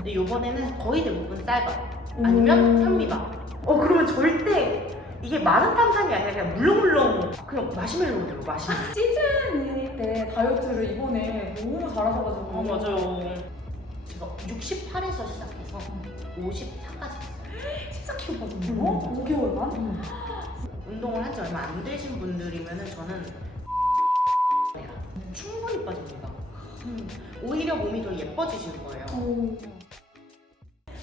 근데 요번에는 거의 대부분 쌀밥 아니면 현미밥. 그러면 절대 이게 마른 탄산이 아니라 그냥 물렁물렁 그냥 마시멜로우대로 마시멜로. 시즌 때 다이어트를 이번에 너무 잘하셔가지고. 맞아요. 제가 68에서 시작해서 54까지 했어요. 14kg 빠졌네요? 5개월간? 운동을 한 지 얼마 안 되신 분들이면은 저는 충분히 빠집니다. 오히려 몸이 더 예뻐지실 거예요.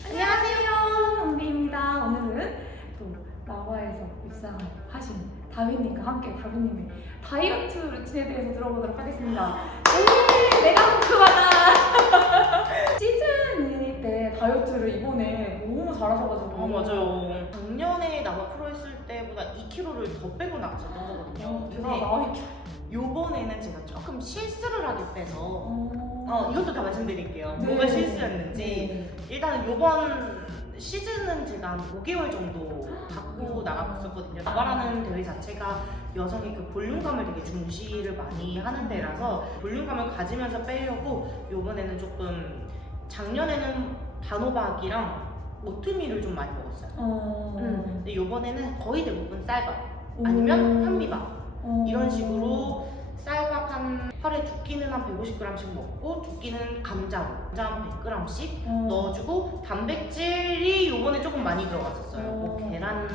안녕하세요, 은비입니다. 오늘은 또 라와에서 입상을 하신 다윈님과 함께 다윈님의 다이어트 루틴에 대해서 들어보도록 하겠습니다. 내가 궁금하다. 시즌 때 다이어트를 이번에 너무 잘하셔가지고. 맞아요. 작년에 나가 프로 했을 때보다 2kg를 더 빼고 나갔었던 거거든요. 제가 나와 요번에는 제가 조금 실수를 하게 돼서 이것도 다 말씀드릴게요. 네. 뭐가 실수였는지. 네. 일단은 요번 시즌은 제가 한 5개월 정도 갖고 나갔었거든요. 나바라는 대회 자체가 여성의 그 볼륨감을 되게 중시를 많이 하는 데라서 볼륨감을 가지면서 빼려고 요번에는 조금 작년에는 단호박이랑 오트밀을 좀 많이 먹었어요. 근데 요번에는 거의 대부분 쌀밥 아니면 현미밥 이런 식으로 쌀밥 하루에 2끼는 한 150g씩 먹고 2끼는 감자로 한 100g씩 넣어주고 단백질이 요번에 조금 많이 들어갔었어요. 뭐 계란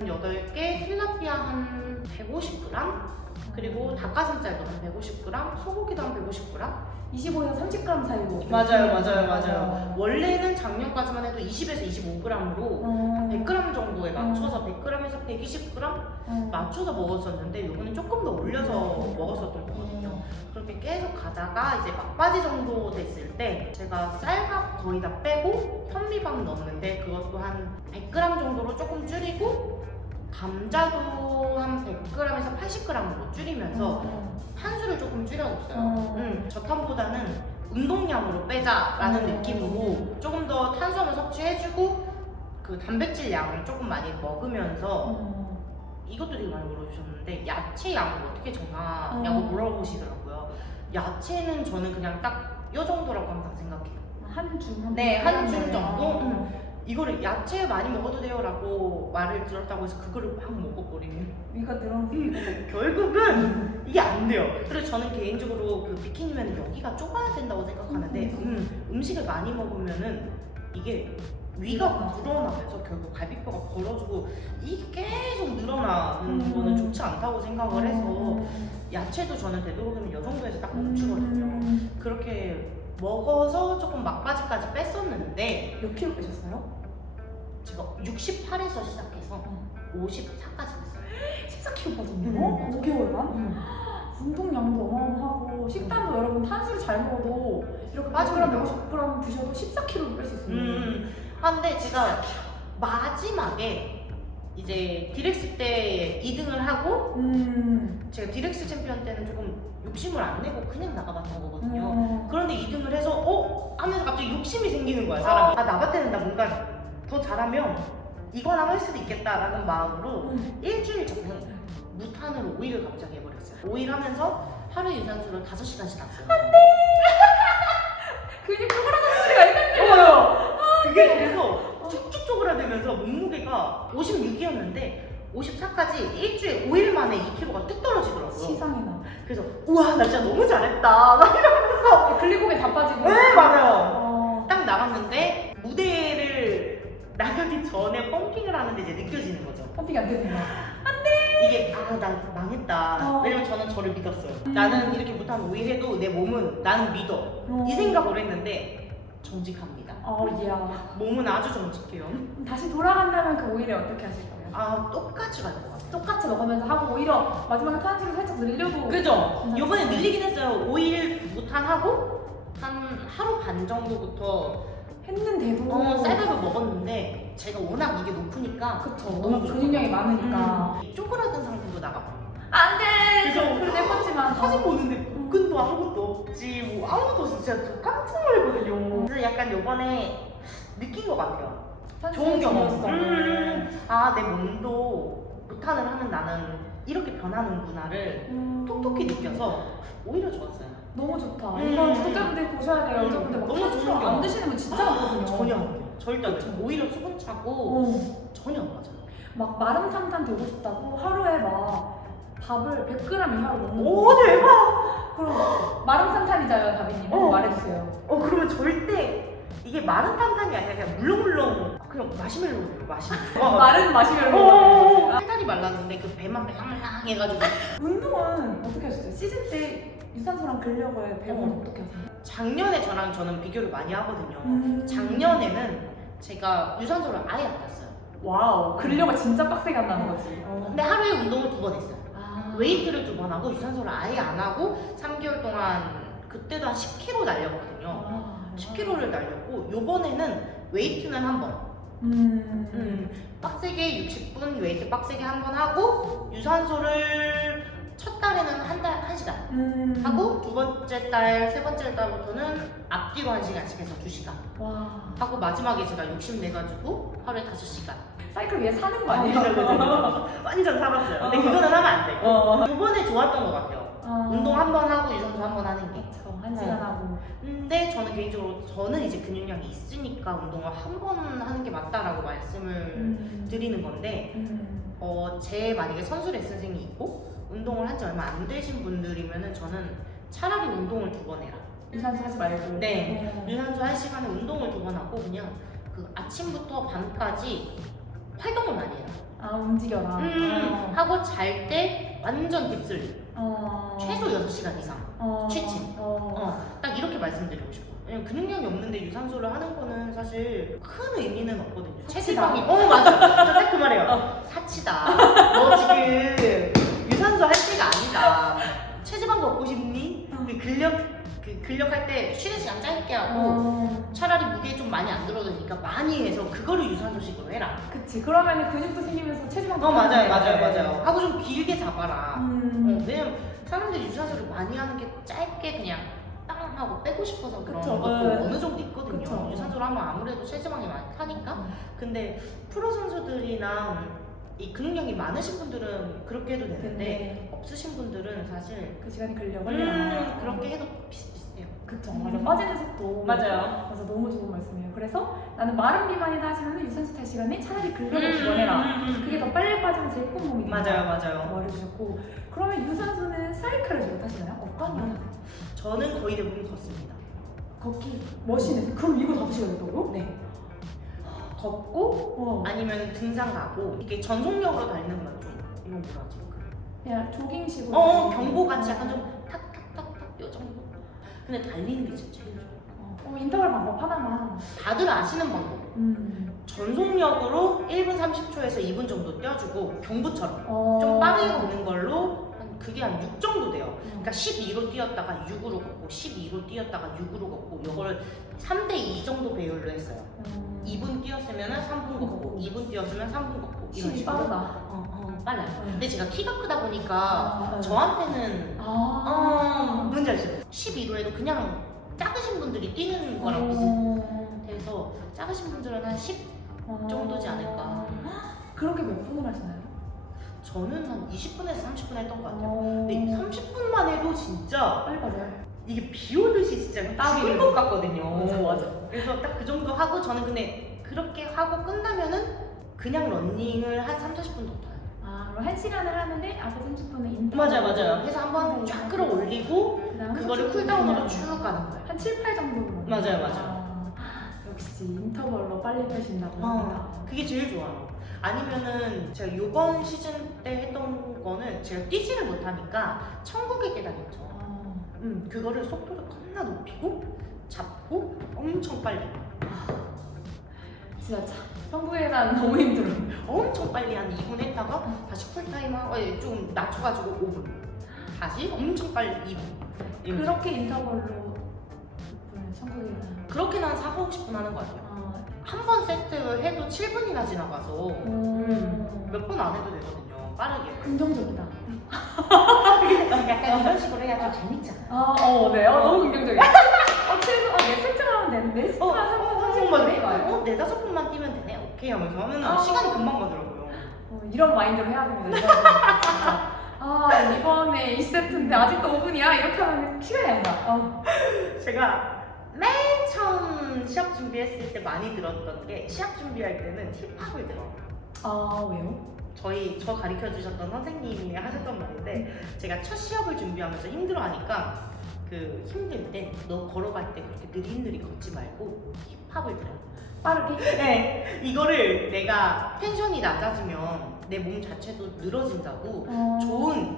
8개, tilapia 한 150g 그리고 닭가슴살도 한 150g, 소고기도 한 150g. 25에서 30g 사이로. 맞아요. 원래는 작년까지만 해도 20에서 25g으로 100g 정도에 맞춰서 100g에서 120g 맞춰서 먹었었는데 요번엔 조금 더 올려서 먹었었던 거거든요. 그렇게 계속 가다가 이제 막바지 정도 됐을 때 제가 쌀밥 거의 다 빼고 현미밥 넣었는데 그것도 한 100g 정도로 조금 줄이고 감자도 한 100g에서 80g으로 줄이면서 한수를 조금 줄여줬어요. 저탄보다는 운동량으로 빼자라는 느낌으로 조금 더 탄수화물 섭취해주고 그 단백질 양을 조금 많이 먹으면서 이것도 되게 많이 물어주셨는데 야채 양을 어떻게 정하냐고 물어보시더라고요. 야채는 저는 그냥 딱 이 정도라고 항상 생각해요. 한 줌? 네, 한 줌 정도? 이거를 야채 많이 먹어도 돼요 라고 말을 들었다고 해서 그거를 막 먹어버리면 위가 늘어나서 결국은 이게 안 돼요. 그래서 저는 개인적으로 그 비키니면 여기가 좁아야 된다고 생각하는데 음식을 많이 먹으면은 이게 위가 불어나면서 결국 갈비뼈가 벌어지고 이게 계속 늘어나는 거는 좋지 않다고 생각을 해서 야채도 저는 되도록이면 이 정도에서 딱 멈추거든요. 그렇게 먹어서 조금 막바지까지 뺐었는데 몇 킬로 빼셨어요? 제가 68에서 시작해서 54까지 됐어요. 14kg 빠졌네요? 5개월간? 운동량도 어마어마하고 식단도 여러분 탄수를 잘 먹어도 이렇게 100g, 150g 드셔도 14kg를 뺄 수 있어요. 근데 제가 마지막에 이제 디렉스 때 2등을 하고 제가 디렉스 챔피언 때는 조금 욕심을 안 내고 그냥 나가봤던 거거든요. 그런데 2등을 해서 하면서 갑자기 욕심이 생기는 거야 사람이. 나가 때는 나 뭔가 더 잘하면 이거나 할 수도 있겠다라는 마음으로 일주일 전에 무탄으로 5일을 갑자기 해버렸어요. 5일 하면서 하루에 유산소를 5시간씩 났어요. 안돼! 근육 쪼그라드는 소리가 있는데요. 그게 그래서 쭉쭉 쪼그라들면서 몸무게가 56이었는데 54까지 일주일 5일 만에 2kg가 뚝 떨어지더라고요. 시상이나. 그래서 우와 나 진짜 너무 잘했다 막 이러면서 글리코겐 다 빠지고. 네 맞아요. 딱 나갔는데 무대를 나가기 전에 펌핑을 하는데 이제 느껴지는 거죠. 펌핑이 안 되는 거야. 이게 나 망했다. 왜냐면 저는 저를 믿었어요. 나는 이렇게 못한 5일 해도 내 몸은 나는 믿어. 이 생각으로 했는데 정직합니다. 이야. 몸은 아주 정직해요. 다시 돌아간다면 그 5일에 어떻게 하실 거예요? 똑같이 갈 것 같아요. 똑같이 먹으면서 하고 오히려 마지막에 탄수를 살짝 늘려도. 그죠? 요번에 늘리긴 했어요. 5일 무탄하고 한 하루 반 정도부터 했는데도. 쌀밥을 먹었는데 제가 워낙 이게 높으니까 그쵸. 너무 근육량이 많으니까. 쪼그라든 상태로 나가버려요. 안 돼! 그래서 그래도 예뻤지만. 사진 보는데 복근도 아무것도 없지 뭐 아무것도 없어. 진짜 저 깜짝 놀랐거든요. 그래서 약간 요번에 느낀 것 같아요. 좋은 경험. 내 몸도 무탄을 하면 나는 이렇게 변하는구나를 톡톡히 느껴서 오히려 좋았어요. 너무 좋다. 이건 구독자분들이 보셔야 돼요. 여자분들 막 너무 탄수 좋은 안 경험. 드시는 분 진짜 많거든요. 절대 안 돼요. 오히려 수분 차고 전혀 안 맞아요. 막 마름탕탕 되고 싶다고 하루에 막 밥을 100g 이하로 먹는 오 대박! 그럼 마름탕탕이잖아요, 다비님. 말해주세요. 그러면 절대 이게 마른 탄탄이 아니라 그냥 물렁물렁 그냥 마시멜로예요. 마시멜로. 마른 마시멜로. 팔다리 말랐는데 그 배만 말랑말랑 해가지고. 운동은 어떻게 하셨어요? 시즌 때 유산소랑 근력을 배우면 어떻게 하세요? 작년에 저는 비교를 많이 하거든요. 작년에는 제가 유산소를 아예 안 했어요. 와우, 근력을 진짜 빡세게 한다는 거지. 근데 하루에 운동을 2번 했어요. 아. 웨이트를 2번 하고 유산소를 아예 안 하고 3개월 동안 그때도 한 10kg 날렸거든요. 아. 10kg를 날렸고 요번에는 웨이트는 한 번. 빡세게 60분 웨이트 빡세게 한 번 하고 유산소를 첫 달에는 한 1시간 하고 두 번째 달, 세 번째 달부터는 앞뒤로 1시간씩 해서 2시간 와. 하고 마지막에 제가 욕심내가지고 하루에 5시간. 사이클 위에 사는 거 아니에요? 완전 살았어요. 근데 그거는 하면 안 되고 요번에 좋았던 것 같아요. 운동 한 번 하고 유산소 한 번 하는 게. 그렇죠. 1시간 하고. 근데 저는 개인적으로 저는 이제 근육량이 있으니까 운동을 한 번 하는 게 맞다라고 말씀을 드리는 건데 제 만약에 선수 레슨생이 있고 운동을 한 지 얼마 안 되신 분들이면은 저는 차라리 운동을 2번 해라. 유산소 하지 말고. 네. 유산소 1시간에 운동을 2번 하고 그냥 그 아침부터 밤까지 활동을 많이 해라. 아, 움직여라. 하고 잘 때 완전 딥슬립. 최소 6시간 이상. 취침. 딱 이렇게 말씀드리고 싶어요. 왜냐면 근육량이 없는데 유산소를 하는 거는 사실 큰 의미는 없거든요. 사치다. 체지방이 맞아. 저 딱 그 말이에요. 사치다. 너 지금 유산소 할 때가 아니다. 체지방 먹고 싶니? 근력 할 때 쉬는 시간 짧게 하고 차라리 무게 좀 많이 안 들어도 되니까 많이 해서 그거를 유산소식으로 해라. 그치. 그러면은 근육도 생기면서 체지방도 맞아요. 하고 좀 길게 잡아라. 왜냐면 사람들이 유산소를 많이 하는 게 짧게 그냥 땅 하고 빼고 싶어서 그런 그쵸. 것도 어느 정도 있거든요. 그쵸. 유산소를 하면 아무래도 체지방이 많이 타니까. 근데 프로 선수들이나 이 근육량이 많으신 분들은 그렇게 해도 되는데 없으신 분들은 사실 그 시간에 근력을 해라. 그렇게 해도 비슷비슷해요. 그쵸. 맞아. 빠지는 속도. 맞아요. 맞아. 너무 좋은 말씀이에요. 그래서 나는 마른 비만이다 하시면 유산소 탈 시간에 차라리 근력을 지원해라. 그게 더 빨리 빠지면서 예쁜 몸이 된다. 맞아요. 말해주셨고, 그러면 유산소는 사이클을 주로 타시나요? 어떤 거? 저는 거의 대부분 걷습니다. 걷기 머신에서? 그럼 이거 5시간 됐다고요? 네. 걷고 아니면 등산 가고 이게 전속력으로 달리는 건 좀 이런 뭐라 하지? 그냥 조깅식으로. 경보같이 약간 좀 탁탁탁탁 요 정도. 근데 달리는 게 진짜 제일 좋아요. 인터벌 방법 하나만. 다들 아시는 방법. 전속력으로 1분 30초에서 2분 정도 뛰어주고 경보처럼 좀 빠르게 걷는 걸로 그게 한 6 정도 돼요. 그러니까 12로 뛰었다가 6으로 걷고 12로 뛰었다가 6으로 걷고 이거를 3대2 정도 배율로 했어요. 2분 뛰었으면 3분 걷고 2분 뛰었으면 3분 걷고 이런 식으로. 빠르다. 빨라요. 근데 제가 키가 크다 보니까 저한테는 뭔지 아시죠? 12로 해도 그냥 작으신 분들이 뛰는 거랑 비슷해서 작으신 분들은 한 10 정도지 않을까. 그렇게 몇 분을 하시나요? 저는 한 20분에서 30분 했던 것 같아요. 근데 30분만 해도 진짜 빨리 빠져요. 이게 비 오듯이 진짜 죽을 것 같거든요. 맞아. 그래서 딱 그 정도 하고 저는 근데 그렇게 하고 끝나면은 그냥 러닝을 한 3, 40분 더 타요. 그럼 1시간을 하는데 앞에 30분은 인터. 맞아요. 해서 한번 쫙 끌어올리고 그거를 쿨다운으로 쭉 가는 거예요. 한 7, 8 정도로. 맞아요. 역시 인터벌로 빨리 빼신다고 합니다. 그게 제일 좋아요. 아니면은 제가 요번 시즌 때 했던 거는 제가 뛰지를 못하니까 천국의 계단 있죠. 그거를 속도를 겁나 높이고 잡고 엄청 빨리. 진짜 천국의 계단 너무 힘들어. 엄청 빨리 한 2분 했다가 다시 쿨타임 하고 좀 낮춰가지고 5분. 다시 엄청 빨리 2분. 그렇게 인터벌로 천국의 계단. 그렇게는 한 4, 50분 하는 것 같아요. 한 번 세트 해도 7분이나 지나가서 몇 분 안 해도 되거든요. 빠르게. 긍정적이다. 약간 이런 식으로 해야 좀 재밌잖아. 네. 너무 긍정적이야. 7분, 네 세트를 하면 되는데. 네 세트만 30분. 4, 5분만 뛰면 되네. 오케이 하면서 하면 시간이 금방 가더라고요. 이런 마인드로 해야 됩니다. 이번에 2세트인데 아직도 5분이야? 이렇게 하면 시간이 안 가. 제가 맨 처음 시합 준비했을 때 많이 들었던 게 시합 준비할 때는 힙합을 들어. 아 왜요? 저 가르쳐 주셨던 선생님이 하셨던 말인데 제가 첫 시합을 준비하면서 힘들어하니까 그 힘들 때 너 걸어갈 때 그렇게 느릿느릿 걷지 말고 힙합을 들어. 빠르게? 네, 이거를 내가 텐션이 낮아지면 내 몸 자체도 늘어진다고 좋은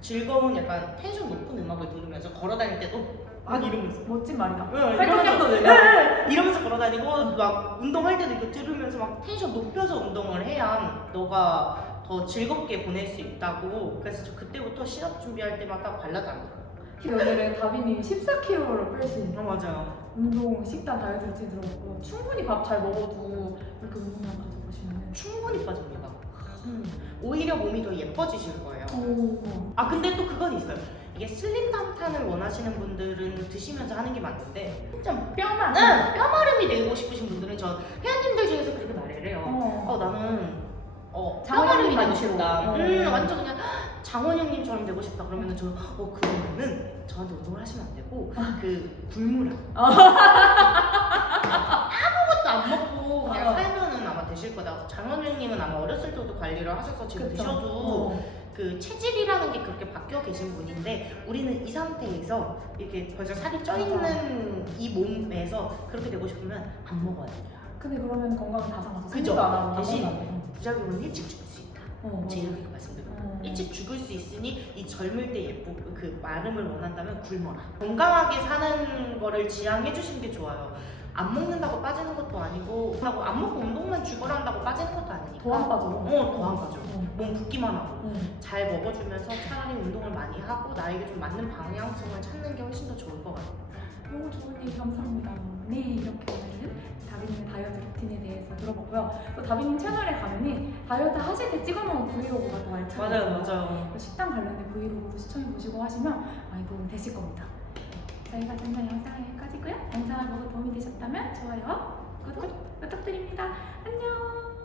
즐거운 약간 텐션 높은 음악을 들으면서 걸어다닐 때도 막 이러면서 멋진 말이다. 응, 활동량도 이러면서, 늘려. 이러면서 걸어다니고 막 운동할 때도 이거 들으면서 막 텐션 높여서 운동을 해야 너가 더 즐겁게 보낼 수 있다고. 그래서 저 그때부터 시합 준비할 때마다 발라드 안 들어요. 오늘은 다빈님이 14kg를 빼신 맞아요. 운동, 식단, 다이어트 루틴 들어보고요. 충분히 밥 잘 먹어도 이렇게 운동량 가져보시면 충분히 빠집니다. 오히려 몸이 더 예뻐지실 거예요. 오. 아 근데 또 그건 있어요. 이게 슬림 탄탄을 원하시는 분들은 드시면서 하는 게 맞는데 진짜 뼈만. 뼈마름이 되고 싶으신 분들은 저 회원님들 중에서 그렇게 말을 해요. 나는 뼈마름이 되고 싶다. 완전 그냥 장원 형님처럼 되고 싶다. 그러면은 저 그러면은 저한테 운동을 하시면 안 되고 그 굴무라 아무것도 안 먹고 그냥 살면은 아마 되실 거다. 장원 형님은 아마 어렸을 때도 관리를 하셔서 지금 그쵸. 드셔도 그 체질이라는 게 그렇게 바뀌어 계신 분인데 우리는 이 상태에서 이렇게 벌써 살이 쪄 있는 이 몸에서 그렇게 되고 싶으면 안 먹어야 돼요. 근데 그러면 건강은 다 상하죠. 그죠? 생리도 안 하고 대신 다 먹으면 안 돼요. 부작용은 일찍 죽을 수 있다. 제 맞아. 이렇게 말씀드려요. 일찍 죽을 수 있으니 이 젊을 때 예쁘고 그 마름을 원한다면 굶어라. 건강하게 사는 거를 지향해 주시는 게 좋아요. 안 먹는다고 빠지는 것도 아니고 안 먹고 운동만 죽어라 한다고 빠지는 것도 아니니까 더 안 빠져. 더 안 빠져. 몸 붓기만 하고 잘 먹어주면서 차라리 운동을 많이 하고 나에게 좀 맞는 방향성을 찾는 게 훨씬 더 좋을 것 같아요. 너무 좋은 얘기 감사합니다. 네, 이렇게 오늘은 다빈님의 다이어트 루틴에 대해서 들어봤고요. 또 다빈님 채널에 가면은 다이어트 하실 때 찍어놓은 브이로그가 더 알차고 맞아요. 식단 관련된 브이로그도 시청해보시고 하시면 많이 도움 되실 겁니다. 저희가 전날 영상은 여기까지고요. 영상을 보고 도움이 되셨다면 좋아요와 구독 부탁드립니다. 안녕.